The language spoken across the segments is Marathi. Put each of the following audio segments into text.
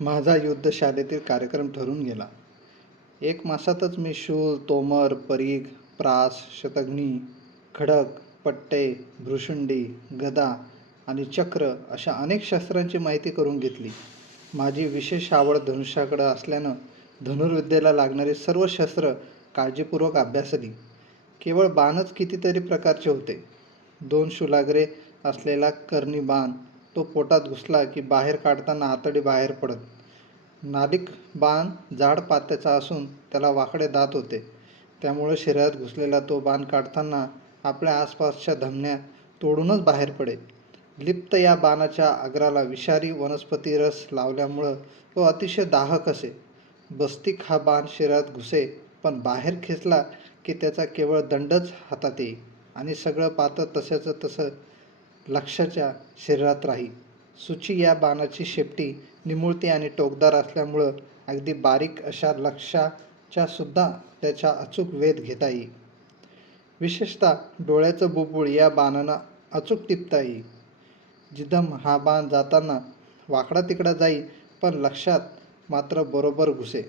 माझा युद्धशाळेतील कार्यक्रम ठरून गेला. एक मासातच मी शूल, तोमर, परीघ, प्रास, शतघ्नी, खडक पट्टे, भ्रुशुंडी, गदा आणि चक्र अशा अनेक शस्त्रांची माहिती करून घेतली. माझी विशेष आवड धनुष्याकडं असल्यानं धनुर्विद्येला लागणारी सर्व शस्त्र काळजीपूर्वक अभ्यासली. केवळ बाणच कितीतरी प्रकारचे होते. दोन शुलाग्रे असलेला कर्णी बाण तो पोटात घुसला की बाहेर काढताना आतडी बाहेर पडत. नालिक बाण जाड पात्याचा असून त्याला वाकडे दात होते. त्यामुळं शरीरात घुसलेला तो बाण काढताना आपल्या आसपासच्या धमन्या तोडूनच बाहेर पडे. लिप्त या बाणाच्या आग्राला विषारी वनस्पती रस लावल्यामुळं तो अतिशय दाहक असे. बस्तीक हा बाण शरीरात घुसे पण बाहेर खेचला की त्याचा केवळ दंडच हातात येई आणि सगळं पातं तशाचं तसं लक्ष्याच्या शरीरात राही. सुची या बाणाची शेपटी निमुळती आणि टोकदार असल्यामुळं अगदी बारीक अशा लक्ष्याचासुद्धा त्याचा अचूक वेध घेता येईल विशेषतः डोळ्याचं बुबुळ या बाणानं अचूक टिपता येईल जिदम हा बाण जाताना वाकडातिकडा जाई पण लक्षात मात्र बरोबर घुसे.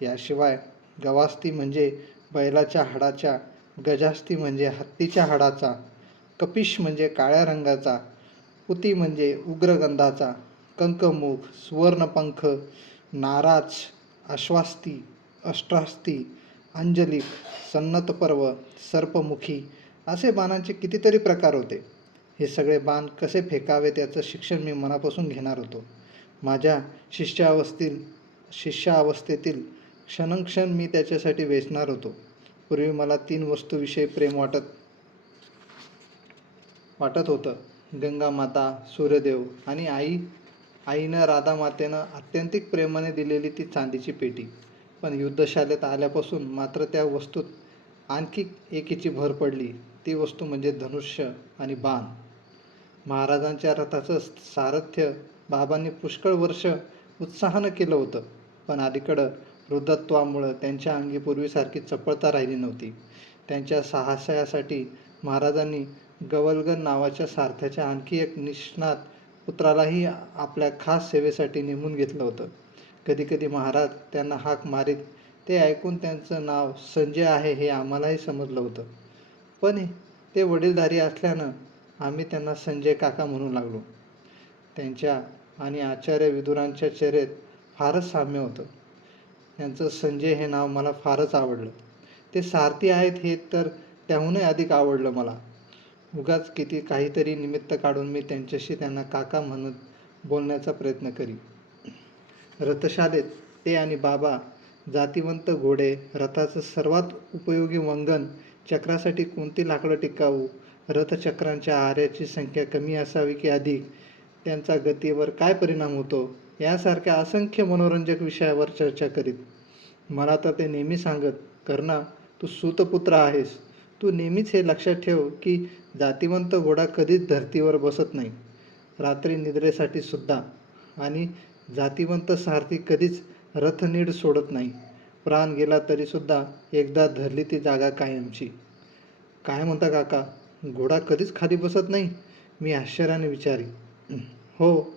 याशिवाय गवास्ती म्हणजे बैलाच्या हाडाच्या गजास्ती म्हणजे हत्तीच्या हाडाचा, कपिश म्हणजे काळ्या रंगाचा, उती म्हणजे उग्रगंधाचा कंकमुख, सुवर्णपंख, नाराज आश्वास्ती अष्ट्रास्ती, अंजलिक, सन्नतपर्व, सर्पमुखी असे बाणांचे कितीतरी प्रकार होते. हे सगळे बाण कसे फेकावेत याचं शिक्षण मी मनापासून घेणार होतो. माझ्या शिष्यावस्थेतील क्षणोक्षण मी त्याच्यासाठी वेचणार होतो. पूर्वी मला तीन वस्तूविषयी प्रेम वाटत वाटत होतं. गंगामाता, सूर्यदेव आणि आई. आईनं राधामातेनं अत्यंतिक प्रेमाने दिलेली ती चांदीची पेटी. पण युद्धशालेत आल्यापासून मात्र त्या वस्तूत आणखी एकीची भर पडली ती वस्तू म्हणजे धनुष्य आणि बाण. महाराजांच्या रथाचं सारथ्य बाबांनी पुष्कळ वर्ष उत्साहानं केलं होतं. पण अलीकडं वृद्धत्वामुळं त्यांच्या अंगी पूर्वीसारखी चपळता राहिली नव्हती. त्यांच्या साहसासाठी महाराजांनी गवलगन नावाच्या सारथ्याच्या आणखी एक निष्णात पुत्रालाही आपल्या खास सेवेसाठी नेमून घेतलं होतं. कधीकधी महाराज त्यांना हाक मारीत ते ऐकून त्यांचं नाव संजय आहे हे आम्हालाही समजलं होतं. पण ते वडीलधारी असल्यानं आम्ही त्यांना संजय काका म्हणू लागलो. त्यांच्या आणि आचार्य विदुरांच्या चेहऱ्यात फारच साम्य होतं. त्यांचं संजय हे नाव मला फारच आवडलं. ते सारथी आहेत हे तर त्याहूनही अधिक आवडलं मला. उगाच किती काहीतरी निमित्त काढून मी त्यांच्याशी त्यांना काका म्हणत बोलण्याचा प्रयत्न करी. रथशालेत ते आणि बाबा जातिवंत घोडे, रथाचं सर्वात उपयोगी वंगन चक्रासाठी कोणती लाकडं टिकाऊ, रथचक्रांच्या आऱ्याची संख्या कमी असावी की अधिक, त्यांचा गतीवर काय परिणाम होतो यासारख्या असंख्य मनोरंजक विषयावर चर्चा करीत. मला तर ते नेहमी सांगत, करणा तू सुतपुत्र आहेस. तू नेहमीच हे लक्षात ठेव की जातिवंत घोडा कधीच धर्तीवर बसत नाही, रात्री निद्रेसाठी सुद्धा. आणि जातिवंत सारथी कधीच रथनीड सोडत नाही. प्राण गेला तरीसुद्धा एकदा धरली ती जागा कायमची. काय म्हणता काका, घोडा कधीच खाली बसत नाही? मी आश्चर्याने विचारी. हो.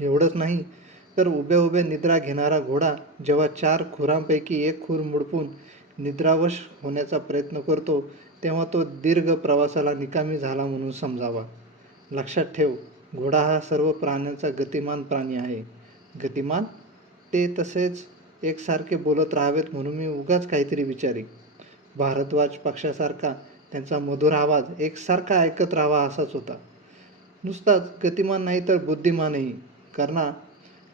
एवढंच नाही तर उभ्या उभ्या निद्रा घेणारा घोडा जेव्हा चार खुरांपैकी एक खूर मुडपून निद्रावश होण्याचा प्रयत्न करतो तेव्हा तो दीर्घ प्रवासाला निकामी झाला म्हणून समजावा. लक्षात ठेव, घोडा हा सर्व प्राण्यांचा गतिमान प्राणी आहे. गतिमान? ते तसेच एकसारखे बोलत राहावेत म्हणून मी उगाच काहीतरी विचारी. भारद्वाज पक्षासारखा त्यांचा मधुर आवाज एकसारखा ऐकत राहावा असाच होता. नुसताच गतिमान नाही तर बुद्धिमानही. कारण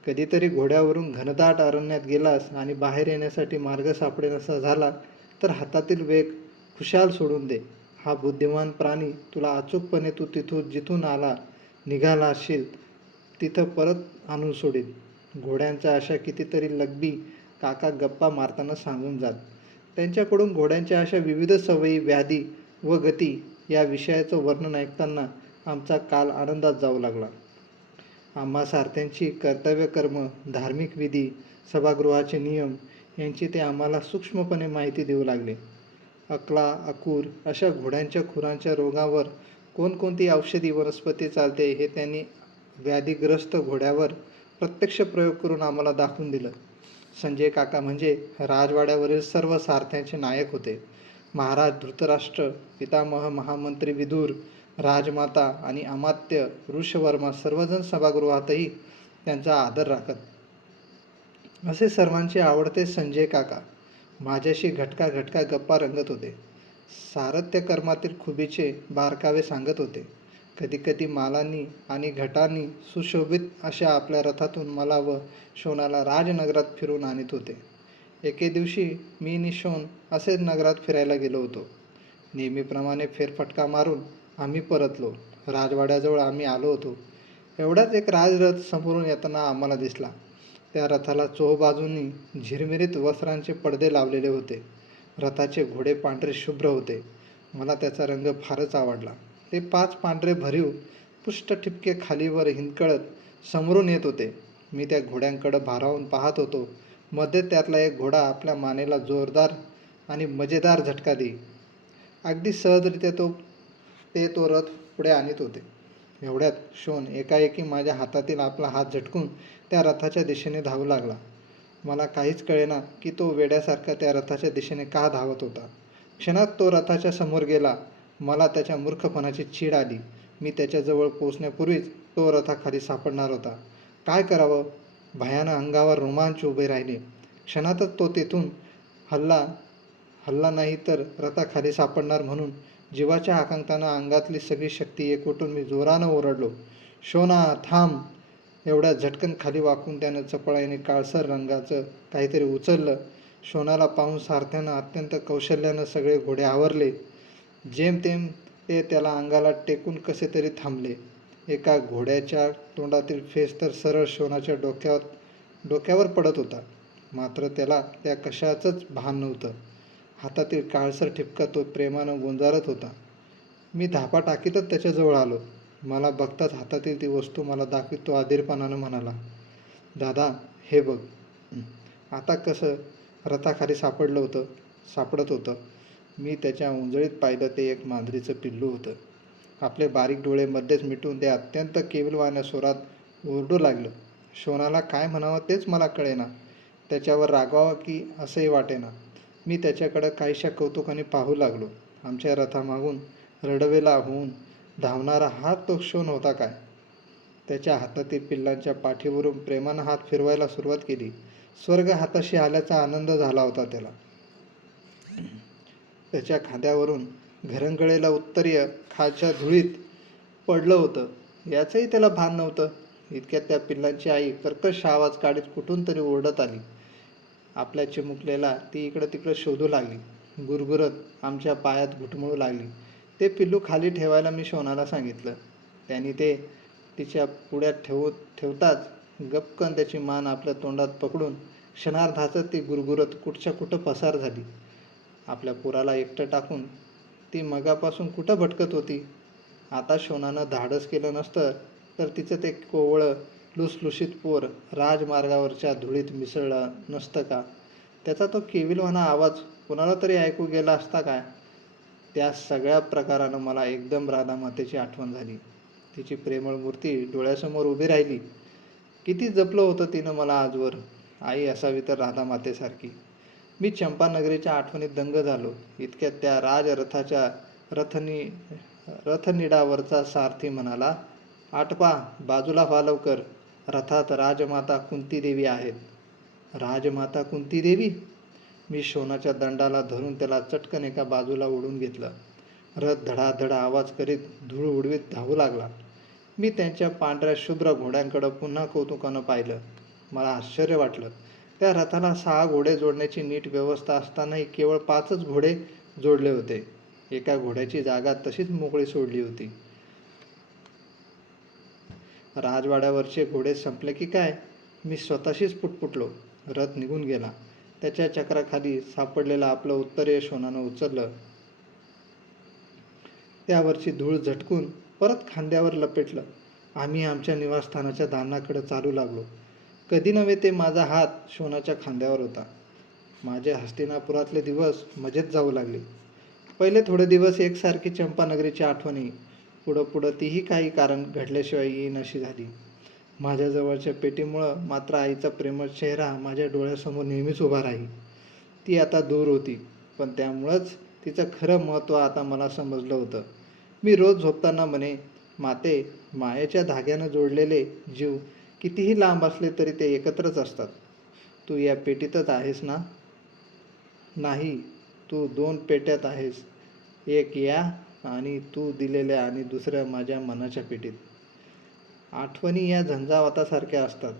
कधीतरी घोड्यावरून घनदाट अरण्यात गेलास आणि बाहेर येण्यासाठी मार्ग सापडेनासा झाला तर हातातील वेग खुशाल सोडून दे. हा बुद्धिमान प्राणी तुला अचूकपणे तू तिथून जिथून आला निघाला असशील तिथं परत आणून सोडेल घोड्यांच्या अशा कितीतरी लगबी काका गप्पा मारताना सांगून जात. त्यांच्याकडून घोड्यांच्या अशा विविध सवयी, व्याधी व गती या विषयाचं वर्णन ऐकताना आमचा काल आनंदात जाऊ लागला. आम्हा सारथ्यांची कर्तव्यकर्म धार्मिक विधी, सभागृहाचे नियम यांची ते आम्हाला सूक्ष्मपणे माहिती देऊ लागले. अकला, अकूर अशा घोड्यांच्या खुरांच्या रोगांवर कोणकोणती औषधी वनस्पती चालते हे त्यांनी व्याधीग्रस्त घोड्यावर प्रत्यक्ष प्रयोग करून आम्हाला दाखवून दिलं संजय काका म्हणजे राजवाड्यावरील सर्व सारथ्यांचे नायक होते महाराज धृतराष्ट्र पितामह महामंत्री विदूर राजमाता आणि अमात्य ऋषवर्मा सर्वजण सभागृहातही त्यांचा आदर राखत. असे सर्वांचे आवडते संजय काका माझ्याशी घटका घटका गप्पा रंगत होते. सारथ्य कर्मातील खुबीचे बारकावे सांगत होते. कधीकधी मालांनी आणि घटांनी सुशोभित अशा आपल्या रथातून मला व शोनाला राजनगरात फिरून आणत होते. एके दिवशी मी निशोन शोन असेच नगरात फिरायला गेलो होतो. नेहमीप्रमाणे फेरफटका मारून आम्ही परतलो. राजवाड्याजवळ आम्ही आलो होतो. एवढाच एक राजरथ समोरून येताना आम्हाला दिसला. त्या रथाला चोहबाजूंनी झिरमिरीत वस्त्रांचे पडदे लावलेले होते. रथाचे घोडे पांढरे शुभ्र होते. मला त्याचा रंग फारच आवडला. ते पाच पांढरे भरीव पुष्ट ठिपके खालीवर हिंदकळत समोरून येत होते. मी त्या घोड्यांकडं भारावून पाहत होतो. मध्ये त्यातला एक घोडा आपल्या मानेला जोरदार आणि मजेदार झटका देई अगदी सहजरित्या तो ते तो रथ पुढे आणत होते. एवढ्यात शोन एकाएकी माझ्या हातातील आपला हात झटकून त्या रथाच्या दिशेने धावू लागला. मला काहीच कळेना की तो वेड्यासारखा त्या रथाच्या दिशेने का धावत होता. क्षणात तो रथाच्या समोर गेला. मला त्याच्या मूर्खपणाची चीड आली. मी त्याच्याजवळ पोचण्यापूर्वीच तो रथाखाली सापडणार होता. काय करावं? भयानं अंगावर रोमांच उभे राहिले. क्षणातच तो तेथून हल्ला हल्ला नाही तर रथाखाली सापडणार म्हणून जीवाच्या आकांतानं अंगातली सगळी शक्ती एकवटून मी जोरानं ओरडलो. शोना थांब. एवढ्या झटकन खाली वाकून त्यानं चपळाईने काळसर रंगाचं काहीतरी उचललं. शोनाला पाहून सारथ्यानं अत्यंत कौशल्यानं सगळे घोडे आवरले. जेमतेम ते त्याला अंगाला टेकून कसे तरी थांबले. एका घोड्याच्या तोंडातील फेस तर सरळ शोनाच्या डोक्यावर डोक्यावर पडत होता. मात्र त्याला त्या कशाचंच भान नव्हतं. हातातील काळसर ठिपका तो प्रेमानं गुंजारत होता. मी धापा टाकीतच त्याच्याजवळ आलो. मला बघताच हातातील ती वस्तू मला दाखवीत तो आधीरपणानं म्हणाला दादा हे बघ. आता कसं रथाखाली सापडलं होतं सापडत होतं. मी त्याच्या उंजळीत पाहिलं ते एक मांजरीचं पिल्लू होतं. आपले बारीक डोळे मध्येच मिटून ते अत्यंत केविलवाण्या स्वरात ओरडू लागलं. शोनाला काय म्हणावं तेच मला कळेना. त्याच्यावर रागवावं की असंही वाटेना. मी त्याच्याकडं काहीशा कौतुकाने पाहू लागलो. आमच्या रथामागून रडवेला होऊन धावणारा हा तो क्षण होता काय? त्याच्या हातातील पिल्लांच्या पाठीवरून प्रेमानं हात फिरवायला सुरुवात केली. स्वर्ग हाताशी आल्याचा आनंद झाला होता त्याला. त्याच्या खांद्यावरून घरंगळेला उत्तरीय खालच्या धुळीत पडलं होतं. याचंही त्याला भान नव्हतं. इतक्यात त्या पिल्लांची आई कर्कश आवाज काढीत कुठून तरी ओरडत आली. आपल्या चिमुकलेला ती इकडं तिकडं शोधू लागली. गुरगुरत आमच्या पायात घुटमळू लागली. ते पिल्लू खाली ठेवायला मी शोनाला सांगितलं. त्याने ते तिच्या पुढ्यात ठेवू ठेवताच गपकन त्याची मान आपल्या तोंडात पकडून क्षणार्धाचं ती गुरगुरत कुठच्या कुठं पसार झाली. आपल्या पुराला एकटं टाकून ती मगापासून कुठं भटकत होती? आता शोनानं धाडस केलं नसतं तर तिचं ते कोवळं लुसलुशीत पोर राजमार्गावरच्या धुळीत मिसळलं नसतं का? त्याचा तो केविलवाना आवाज कुणाला तरी ऐकू गेला असता काय? त्या सगळ्या प्रकारानं मला एकदम राधामातेची आठवण झाली. तिची प्रेमळ मूर्ती डोळ्यासमोर उभी राहिली. किती जपलं होतं तिनं मला आजवर? आई असावी तर राधामातेसारखी. मी चंपानगरीच्या आठवणीत दंग झालो. इतक्यात त्या राजरथाच्या रथनी रथनिडावरचा सारथी म्हणाला आटपा बाजूला फालवकर रथात राजमाता कुंतीदेवी आहेत. राजमाता कुंतीदेवी? मी शोनाच्या दंडाला धरून त्याला चटकन एका बाजूला ओढून घेतलं. रथ धडाधडा आवाज करीत धूळ उडवीत धावू लागला. मी त्यांच्या पांढऱ्या शुभ्र घोड्यांकडं पुन्हा कौतुकानं पाहिलं. मला आश्चर्य वाटलं. त्या रथाला सहा घोडे जोडण्याची नीट व्यवस्था असतानाही केवळ पाचच घोडे जोडले होते. एका घोड्याची जागा तशीच मोकळी सोडली होती. राजवाड्यावरचे घोडे संपले की काय? मी स्वतःशीच पुटपुटलो. रथ निघून गेला. त्याच्या चक्राखाली सापडलेलं आपलं उत्तरीय शोनानं उचललं. त्यावरची धूळ झटकून परत खांद्यावर लपेटलं. आम्ही आमच्या निवासस्थानाच्या दालनाकडे चालू लागलो. कधी नव्हे ते माझा हात शोनाच्या खांद्यावर होता. माझे हस्तिनापुरातले दिवस मजेत जाऊ लागले. पहिले थोडे दिवस एकसारखी चंपानगरीची आठवणी पुढं पुढं तीही काही कारण घडल्याशिवाय येईन अशी झाली माझ्याजवळच्या पेटीमुळं मात्र आईचा प्रेमळ चेहरा माझ्या डोळ्यासमोर नेहमीच उभा राही ती आता दूर होती पण त्यामुळंच तिचं खरं महत्त्व आता मला समजलं होतं. मी रोज झोपताना म्हणे माते मायेच्या धाग्यानं जोडलेले जीव कितीही लांब असले तरी ते एकत्रच असतात. तू या पेटीतच आहेस ना? नाही तू दोन पेट्यात आहेस. एक या आणि तू दिलेल्या आणि दुसऱ्या माझ्या मनाच्या पेटीत. आठवणी या झंझावातासारख्या असतात.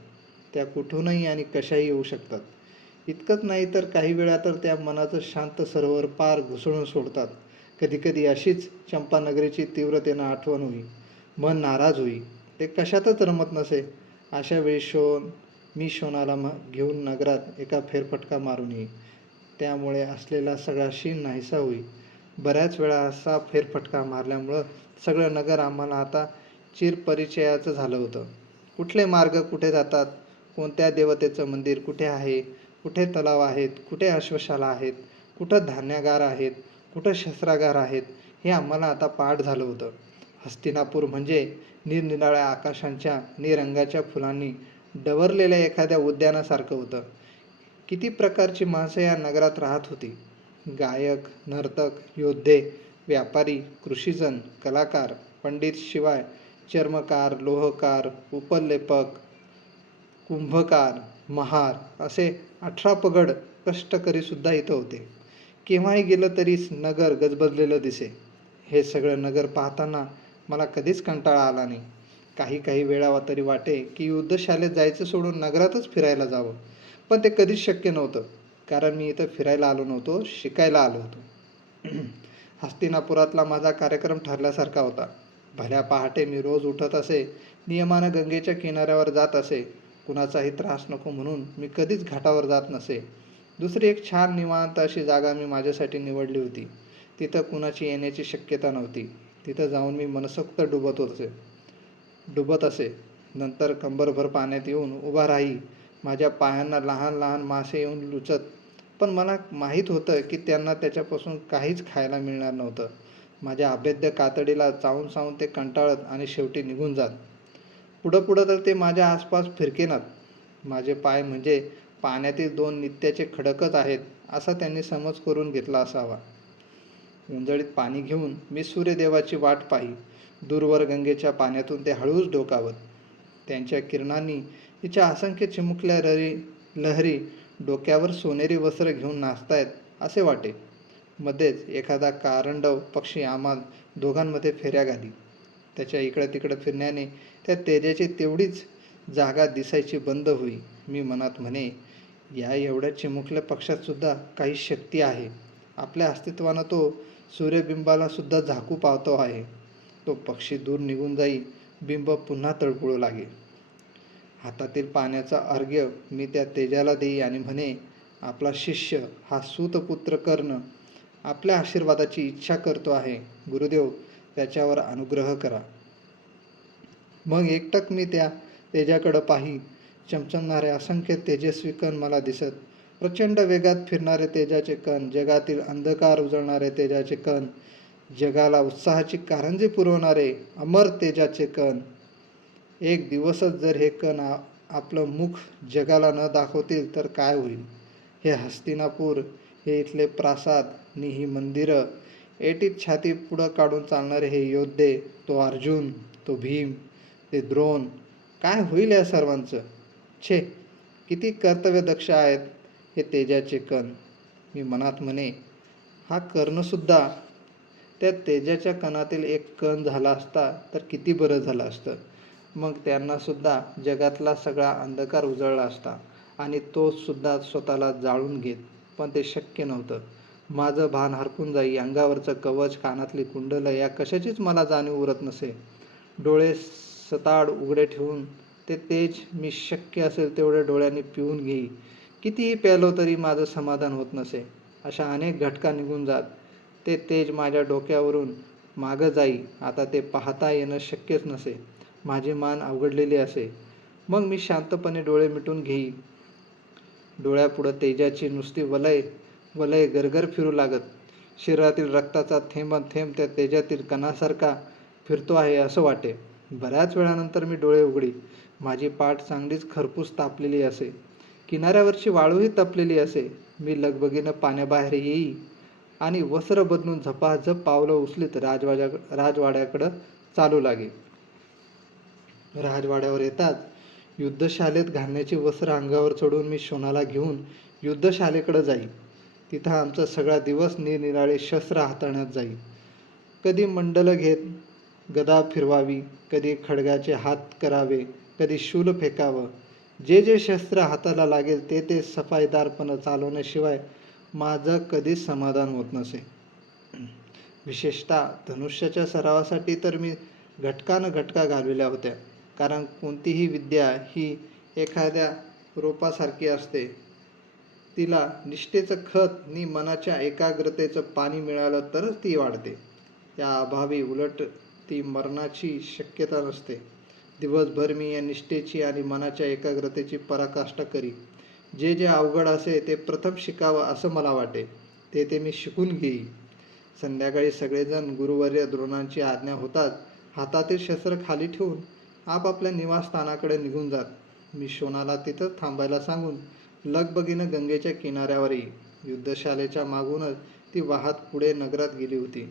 त्या कुठूनही आणि कशाही येऊ शकतात. इतकंच नाही तर काही वेळा तर त्या मनाचं शांत सरोवर पार घुसळून सोडतात. कधीकधी अशीच चंपानगरीची तीव्रतेनं आठवण होई. मन नाराज होई. ते कशातच रमत नसे. अशा वेळी शोन मी शोनाला म घेऊन नगरात एका फेरफटका मारून येई. त्यामुळे असलेला सगळा शीन नाहीसा होई. बऱ्याच वेळा असा फेरफटका मारल्यामुळं सगळं नगर आम्हाला आता चिरपरिचयाचं झालं होतं. कुठले मार्ग कुठे जातात? कोणत्या देवतेचं मंदिर कुठे आहे? कुठे तलाव आहेत? कुठे अश्वशाला आहेत? कुठं धान्यागार आहेत? कुठं शस्त्रागार आहेत? हे आम्हाला आता पाठ झालं होतं. हस्तिनापूर म्हणजे निरनिराळ्या आकाशांच्या निरंगाच्या फुलांनी डवरलेल्या एखाद्या उद्यानासारखं होतं. किती प्रकारची माणसं या नगरात राहत होती? गायक नर्तक योद्धे व्यापारी कृषीजन कलाकार पंडित शिवाय चर्मकार लोहकार उपलेपक कुंभकार महार असे अठरा पगड कष्टकरीसुद्धा इथं होते. केव्हाही गेलं तरी नगर गजबजलेलं दिसे. हे सगळं नगर पाहताना मला कधीच कंटाळा आला नाही. काही काही वेळावा तरी वाटे की युद्धशालेत जायचं सोडून नगरातच फिरायला जावं. पण ते कधीच शक्य नव्हतं. कारण मी इथं फिरायला आलो नव्हतो शिकायला आलो होतो. हस्तिनापुरातला माझा कार्यक्रम ठरल्यासारखा होता. भल्या पहाटे मी रोज उठत असे नियमानं गंगेच्या किनाऱ्यावर जात असे कुणाचाही त्रास नको म्हणून मी कधीच घाटावर जात नसे. दुसरी एक छान निवांत अशी जागा मी माझ्यासाठी निवडली होती. तिथं कुणाची येण्याची शक्यता नव्हती. तिथं जाऊन मी मनसोक्त डुबत होते. डुबत असे. नंतर कंबरभर पाण्यात येऊन उभा राही माझ्या पायांना लहान लहान मासे येऊन लुचत पण मला माहीत होतं की त्यांना त्याच्यापासून काहीच खायला मिळणार नव्हतं. माझ्या अभेद्य कातडीला चावून चावून ते कंटाळत आणि शेवटी निघून जात. पुढं पुढं तर ते माझ्या आसपास फिरकेनात. माझे पाय म्हणजे पाण्यातील दोन नित्याचे खडकच आहेत असा त्यांनी समज करून घेतला असावा. उंजळीत पाणी घेऊन मी सूर्यदेवाची वाट पाही. दूरवर गंगेच्या पाण्यातून ते हळूच डोकावत. त्यांच्या किरणांनी तिच्या असंख्य चिमुकल्या ररी लहरी डोक्यावर सोनेरी वस्त्र घेऊन नाचतायत असे वाटे. मध्येच एखादा कारंडव पक्षी आम्हा दोघांमध्ये फेऱ्या घाली. त्याच्या इकडं तिकडं फिरण्याने त्या तेजाची तेवढीच जागा दिसायची बंद होई. मी मनात म्हणे या एवढ्या चिमुकल्या पक्षातसुद्धा काही शक्ती आहे. आपल्या अस्तित्वानं तो सूर्यबिंबाला सुद्धा झाकू पावतो आहे. तो पक्षी दूर निघून जाई बिंब पुन्हा तळपुळू लागे. हातातील पाण्याचा अर्घ्य मी त्या तेजाला देई आणि म्हणे आपला शिष्य हा सूतपुत्र कर्ण आपल्या आशीर्वादाची इच्छा करतो आहे. गुरुदेव त्याच्यावर अनुग्रह करा. मग एकटक मी त्या तेजाकडं पाही. चमचमणारे असंख्य तेजस्वी कण मला दिसत. प्रचंड वेगात फिरणारे तेजाचे कण जगातील अंधकार उजळणारे तेजाचे कण जगाला उत्साहाची कारंजी पुरवणारे अमर तेजाचे कण एक दिवसच जर हे कण आ आपलं मुख जगाला न दाखवतील तर काय होईल? हे हस्तिनापूर हे इथले प्रासाद नि ही मंदिरं एटीत छाती पुढं काढून चालणारे हे योद्धे तो अर्जुन तो भीम ते द्रोण काय होईल या सर्वांचं? छे किती कर्तव्यदक्ष आहेत हे तेजाचे कण. मी मनात म्हणे हा कर्णसुद्धा त्या तेजाच्या कणातील एक कण झाला असता तर किती बरं झालं असतं? मग त्यांनासुद्धा जगातला सगळा अंधकार उजळला असता आणि तोसुद्धा स्वतःला जाळून घेत पण ते शक्य नव्हतं. माझं भान हरपून जाई अंगावरचं कवच कानातली कुंडलं या कशाचीच मला जाणीव उरत नसे. डोळे सताड उघडे ठेवून ते तेज मी शक्य असेल तेवढ्या डोळ्यांनी पिऊन घेई. कितीही प्यालो तरी माझं समाधान होत नसे. अशा अनेक घटका निघून जात. ते तेज माझ्या डोक्यावरून मागं जाई. आता ते पाहता येणं शक्यच नसे. माझी मान अवघडलेली असे. मग मी शांतपणे डोळे मिटून घेई. डोळ्यापुढं तेजाची नुसती वलय वलय गरगर फिरू लागत. शरीरातील रक्ताचा थेंब थेंब त्या तेजातील कणासारखा फिरतो आहे असं वाटे. बऱ्याच वेळानंतर मी डोळे उघडी. माझी पाठ चांगलीच खरपूस तापलेली असे. किनाऱ्यावरची वाळूही तपलेली असे. मी लगबगीनं पाण्याबाहेर येई आणि वस्त्र बदलून झपाझप पावलं उचलीत राजवाड्या राजवाड्याकडं चालू लागे. राजवाड्यावर येताच युद्धशालेत घालण्याची वस्त्र अंगावर चढून मी शोनाला घेऊन युद्धशालेकडे जाईन. तिथं आमचा सगळा दिवस निरनिराळे शस्त्र हाताळण्यात जाईल. कधी मंडलं घेत गदा फिरवावी कधी खडगाचे हात करावे कधी शूल फेकावं. जे जे शस्त्र हाताला लागेल ते ते सफाईदारपणं चालवण्याशिवाय माझं कधीच समाधान होत नसे. विशेषतः धनुष्याच्या सरावासाठी तर मी घटकानं घटका घालविल्या होत्या. कारण कोणतीही विद्या ही एखाद्या रोपासारखी असते. तिला निष्ठेचं खत नि मनाच्या एकाग्रतेचं पाणी मिळालं तरच ती वाढते. या अभावी उलट ती मरणाची शक्यता नसते. दिवसभर मी या निष्ठेची आणि मनाच्या एकाग्रतेची पराकाष्ठा करी. जे जे अवघड असे ते प्रथम शिकावं असं मला वाटे. ते ते मी शिकून घेई. संध्याकाळी सगळेजण गुरुवर्य द्रोणांची आज्ञा होतात हातातील शस्त्र खाली ठेवून आपापल्या निवासस्थानाकडे निघून जात. मी शोनाला तिथं थांबायला सांगून लगबगीनं गंगेच्या किनाऱ्यावर येई. युद्धशालेच्या मागूनच ती वाहत पुढे नगरात गेली होती.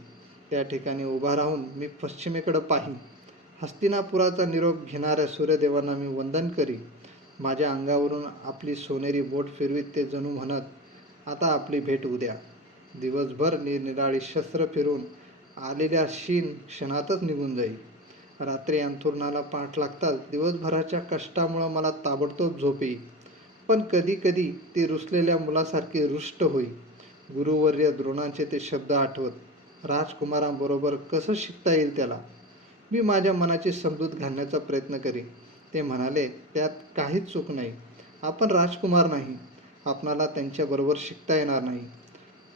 त्या ठिकाणी उभा राहून मी पश्चिमेकडं पाही हस्तिनापुराचा निरोप घेणाऱ्या सूर्यदेवांना मी वंदन करी. माझ्या अंगावरून आपली सोनेरी बोट फिरवीत ते जणू म्हणत आता आपली भेट उद्या. दिवसभर निरनिराळी शस्त्र फिरून आलेल्या शीन क्षणातच निघून जाईल रात्री अंथुरणाला पाठ लागताच दिवसभराच्या कष्टामुळं मला ताबडतोब झोप येईल. पण कधी कधी ती रुसलेल्या मुलासारखी रुष्ट होई गुरुवर्य द्रोणांचे ते शब्द आठवत राजकुमारांबरोबर कसं शिकता येईल त्याला? मी माझ्या मनाची समजूत घालण्याचा प्रयत्न करी ते म्हणाले त्यात काहीच चूक नाही. आपण राजकुमार नाही. आपणाला त्यांच्याबरोबर शिकता येणार नाही.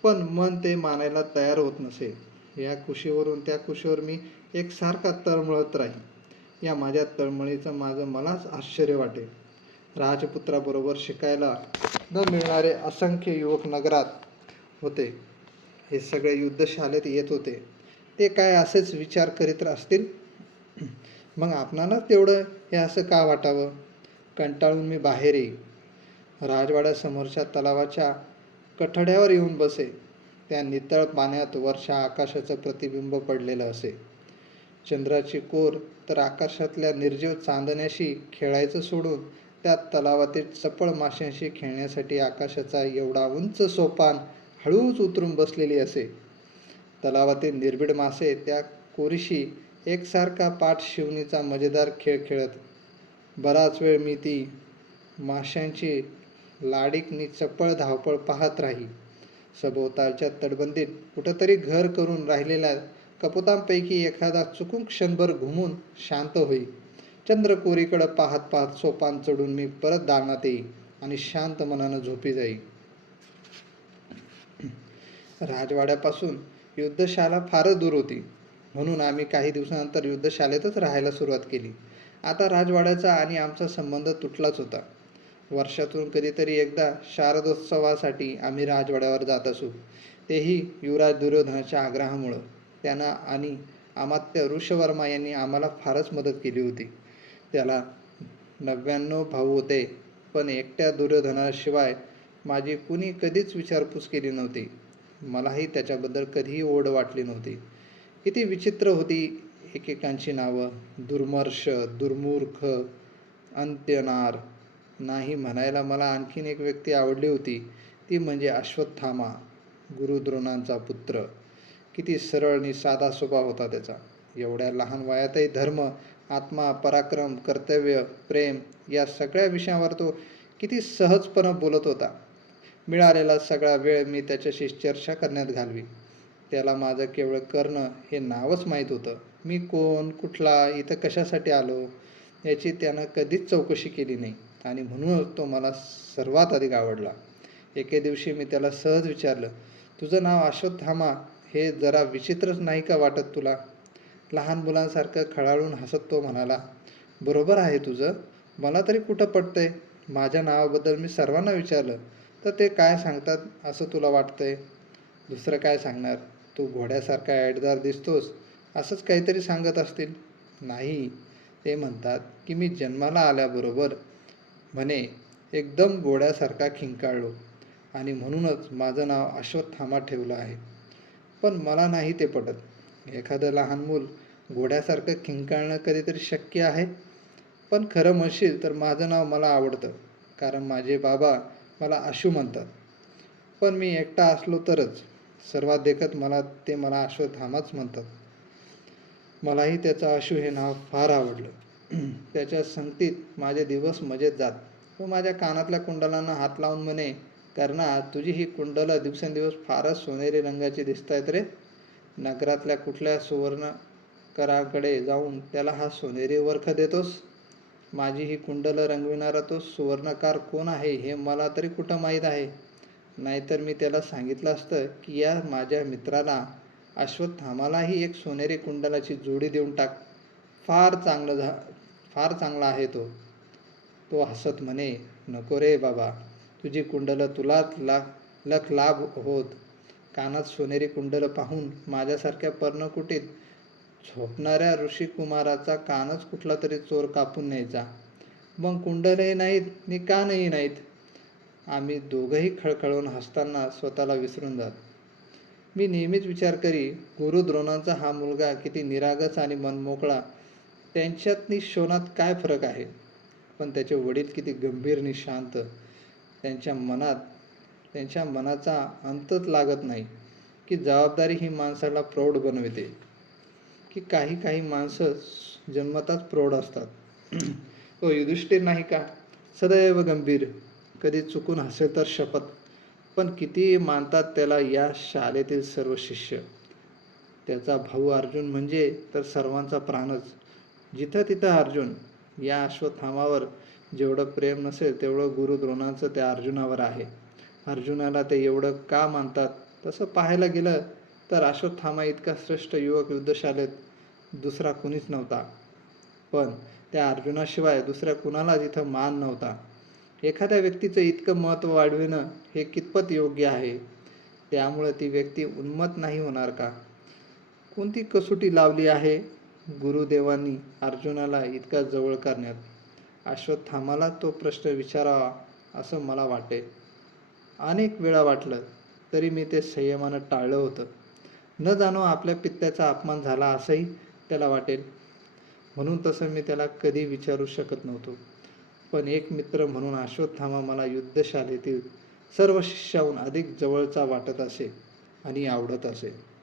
पण मन ते मानायला तयार होत नसे. या कुशीवरून त्या कुशीवर मी एकसारखा तळमळत राही या माझ्या तळमळीचं माझं मलाच आश्चर्य वाटे राजपुत्राबरोबर शिकायला न मिळणारे असंख्य युवक नगरात होते. हे सगळे युद्धशालेत येत होते. ते काय असेच विचार करीत असतील? मग आपणाला तेवढं हे असं का वाटावं? कंटाळून मी बाहेर येईल राजवाड्यासमोरच्या तलावाच्या कठड्यावर येऊन बसे. त्या नितळ पाण्यात वर्षा आकाशाचं प्रतिबिंब पडलेलं असे. चंद्राची कोर तर आकाशातल्या निर्जीव चांदण्याशी खेळायचं सोडून त्या तलावातील चपळ माशांशी खेळण्यासाठी आकाशाचा एवढा उंच सोपान हळूच उतरून बसलेली असे. तलावातील निर्भीड मासे त्या कोरीशी एकसारखा पाठ शिवणीचा मजेदार खेळ खेळत. बराच वेळ मी ती माशांची लाडीकनी चपळ धावपळ पाहत राही. सभोवतालच्या तटबंदीत कुठंतरी घर करून राहिलेल्या कपोतांपैकी एखादा चुकून क्षणभर घुमून शांत होई. चंद्रकोरीकडं पाहत पाहत सोपान चढून मी परत दालनात येई आणि शांत मनानं झोपी जाई. राजवाड्यापासून युद्धशाला फारच दूर होती. म्हणून आम्ही काही दिवसानंतर युद्धशालेतच राहायला सुरुवात केली. आता राजवाड्याचा आणि आमचा संबंध तुटलाच होता. वर्षातून कधीतरी एकदा शारदोत्सवासाठी आम्ही राजवाड्यावर जात असू. तेही युवराज दुर्योधनाच्या आग्रहामुळं. त्यांना आणि आमात्य ऋषवर्मा यांनी आम्हाला फारच मदत केली होती. त्याला नव्याण्णव भाऊ होते पण एकट्या दुर्योधनाशिवाय माझी कुणी कधीच विचारपूस केली नव्हती. मलाही त्याच्याबद्दल कधीही ओढ वाटली नव्हती. किती विचित्र होती एकेकांची नावं. दुर्मर्ष दुर्मूर्ख अंत्यनार. नाही म्हणायला मला आणखीन एक व्यक्ती आवडली होती. ती म्हणजे अश्वत्थामा गुरुद्रोणांचा पुत्र. किती सरळ आणि साधा स्वभाव होता त्याचा. एवढ्या लहान वयातही धर्म आत्मा पराक्रम कर्तव्य प्रेम या सगळ्या विषयावर तो किती सहजपणे बोलत होता. मिळालेला सगळा वेळ मी त्याच्याशी चर्चा करण्यात घालवी. त्याला माझं केवळ कर्ण हे नावच माहीत होतं. मी कोण कुठला इथं कशासाठी आलो याची त्यानं कधीच चौकशी केली नाही. आणि म्हणूनच तो मला सर्वात अधिक आवडला. एके दिवशी मी त्याला सहज विचारलं तुझं नाव अश्वत्थामा हे जरा विचित्रच नाही का वाटत तुला? लहान मुलांसारखं खळाळून हसत तो म्हणाला. बरोबर आहे तुझं. मला तरी कुठं पटतंय? माझ्या नावाबद्दल मी सर्वांना विचारलं. तर ते काय सांगतात असं तुला वाटतंय? दुसरं काय सांगणार? तू घोड्यासारखा ॲडदार दिसतोस. असंच काहीतरी सांगत असतील. नाही. ते म्हणतात की मी जन्माला आल्याबरोबर म्हणे एकदम घोड्यासारखा खिंकाळलो. आणि म्हणूनच माझं नाव अश्वत्थामा ठेवलं आहे. पण मला नाही ते पटत. एखादं लहान मूल घोड्यासारखं खिंकाळणं कधीतरी शक्य आहे. पण खरं म्हणशील तर माझं नाव मला आवडतं. कारण माझे बाबा मला आशू म्हणतात. पण मी एकटा असलो तरच सर्वात देखत मला ते मला अश्वत्थामाच म्हणतात. मलाही त्याचं आशू हे नाव फार आवडलं. त्याच्या संगतीत माझे दिवस मजेत जात. व माझ्या कानातल्या कुंडलांना हात लावून म्हणे कर्णा तुझी ही कुंडलं दिवसेंदिवस फारच सोनेरी रंगाची दिसत आहेत रे. नगरातल्या कुठल्या सुवर्णकराकडे जाऊन त्याला हा सोनेरी वर्ख देतोस? माझी ही कुंडलं रंगविणारा तो सुवर्णकार कोण आहे हे मला तरी कुठं माहीत आहे? नाहीतर मी त्याला सांगितलं असतं की या माझ्या मित्राला अश्वत्थामालाही एक सोनेरी कुंडलाची जोडी देऊन टाक. फार चांगलं झा फार चांगला आहे तो. तो हसत म्हणे नको रे बाबा. तुझी कुंडलं तुलाच ला लख लाभ होत. कानात सोनेरी कुंडलं पाहून माझ्यासारख्या पर्णकुटीत झोपणाऱ्या ऋषिकुमाराचा कानच कुठला तरी चोर कापून न्यायचा. मग कुंडलही नाहीत नि कानही नाहीत. आम्ही दोघंही खळखळून हसताना स्वतःला विसरून जात. मी नेहमीच विचार करी गुरु द्रोणांचा हा मुलगा किती निरागस आणि मनमोकळा त्यांच्यात नि शोनात काय फरक आहे? पण त्याचे वडील किती गंभीर नि शांत. त्यांच्या मनात त्यांच्या मनाचा अंतच लागत नाही की जबाबदारी ही माणसाला प्रौढ बनविते. की काही काही माणसं जन्मताच प्रौढ असतात. तो युधिष्ठिर नाही का? सदैव गंभीर. कधी चुकून हसेल तर शपथ. पण किती मानतात त्याला या शाळेतील सर्व शिष्य. त्याचा भाऊ अर्जुन म्हणजे तर सर्वांचा प्राणच. जिथं तिथं अर्जुन या अश्वत्थामावर जेवढं प्रेम नसेल तेवढं गुरु द्रोणाचं त्या अर्जुनावर आहे. अर्जुनाला ते एवढं का मानतात? तसं पाहायला गेलं तर अश्वत्थामा इतका श्रेष्ठ युवक युद्धशालेत दुसरा कुणीच नव्हता. पण त्या अर्जुनाशिवाय दुसऱ्या कुणालाच इथं मान नव्हता. एखाद्या व्यक्तीचं इतकं महत्त्व वाढविणं हे कितपत योग्य आहे? त्यामुळे ती व्यक्ती उन्मत नाही होणार का? कोणती कसोटी लावली आहे? गुरुदेवांनी अर्जुनाला इतका जवळ करण्यात अश्वत्थामाला तो प्रश्न विचारावा असं मला वाटे. अनेक वेळा वाटलं तरी मी ते संयमानं टाळलं होतं. न जाणो आपल्या पित्त्याचा अपमान झाला असंही त्याला वाटेल. म्हणून तसं मी त्याला कधी विचारू शकत नव्हतो. पण एक मित्र म्हणून अश्वत्थामा मला युद्धशालेतील सर्व शिष्याहून अधिक जवळचा वाटत असे आणि आवडत असे.